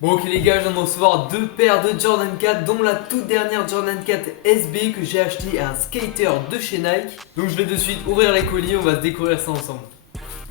Bon ok les gars, je viens de recevoir deux paires de Jordan 4, dont la toute dernière Jordan 4 SB que j'ai acheté à un skater de chez Nike. Donc je vais de suite ouvrir les colis, on va se découvrir ça ensemble.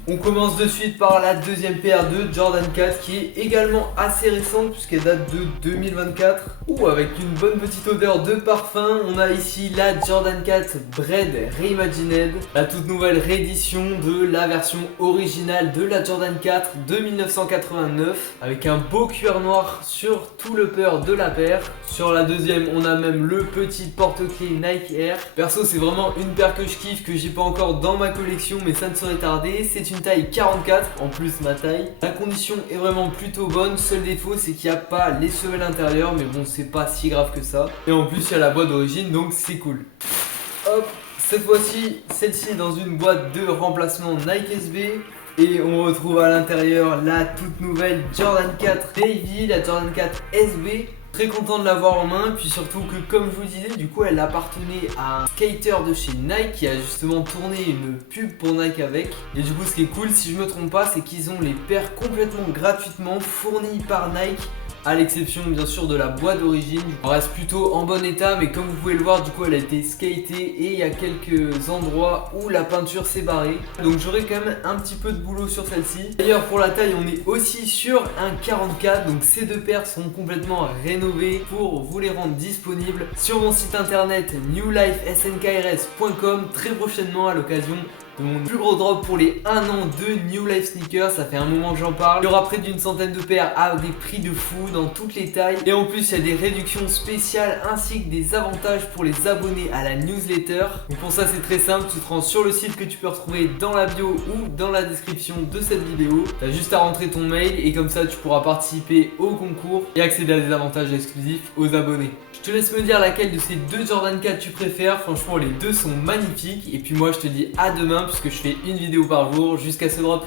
On commence de suite par la deuxième paire de Jordan 4 qui est également assez récente puisqu'elle date de 2024. Avec une bonne petite odeur de parfum. On a ici la Jordan 4 Bread Reimagined, la toute nouvelle réédition de la version originale de la Jordan 4 de 1989 avec un beau cuir noir sur tout le upper de la paire. Sur la deuxième, on a même le petit porte-clés Nike Air. Perso, c'est vraiment une paire que je kiffe, que j'ai pas encore dans ma collection, mais ça ne saurait tarder. C'est une taille 44, en plus ma taille. La condition est vraiment plutôt bonne. Seul défaut, c'est qu'il n'y a pas les semelles intérieures, mais bon, c'est pas si grave que ça. Et en plus, il y a la boîte d'origine, donc c'est cool. Hop, cette fois-ci, celle-ci est dans une boîte de remplacement Nike SB. Et on retrouve à l'intérieur la toute nouvelle Jordan 4 Navy, la Jordan 4 SB. Très content de l'avoir en main, puis surtout que comme je vous le disais, du coup elle appartenait à un skater de chez Nike qui a justement tourné une pub pour Nike avec. Et du coup ce qui est cool, si je me trompe pas, c'est qu'ils ont les paires complètement gratuitement fournies par Nike, à l'exception bien sûr de la boîte d'origine. Elle reste plutôt en bon état, mais comme vous pouvez le voir, du coup elle a été skatée et il y a quelques endroits où la peinture s'est barrée. Donc j'aurai quand même un petit peu de boulot sur celle-ci. D'ailleurs pour la taille, on est aussi sur un 44, donc ces deux paires sont complètement rénovées pour vous les rendre disponibles sur mon site internet newlifesnkrs.com très prochainement à l'occasion de mon plus gros drop pour les 1 an de New Life Sneakers. Ça fait un moment que j'en parle. Il y aura près d'une centaine de paires à des prix de fou dans toutes les tailles. Et en plus, il y a des réductions spéciales ainsi que des avantages pour les abonnés à la newsletter. Donc pour ça, c'est très simple. Tu te rends sur le site que tu peux retrouver dans la bio ou dans la description de cette vidéo. Tu as juste à rentrer ton mail et comme ça, tu pourras participer au concours et accéder à des avantages exclusifs aux abonnés. Je te laisse me dire laquelle de ces deux Jordan 4 tu préfères. Franchement, les deux sont magnifiques. Et puis moi, je te dis à demain puisque je fais une vidéo par jour jusqu'à ce drop.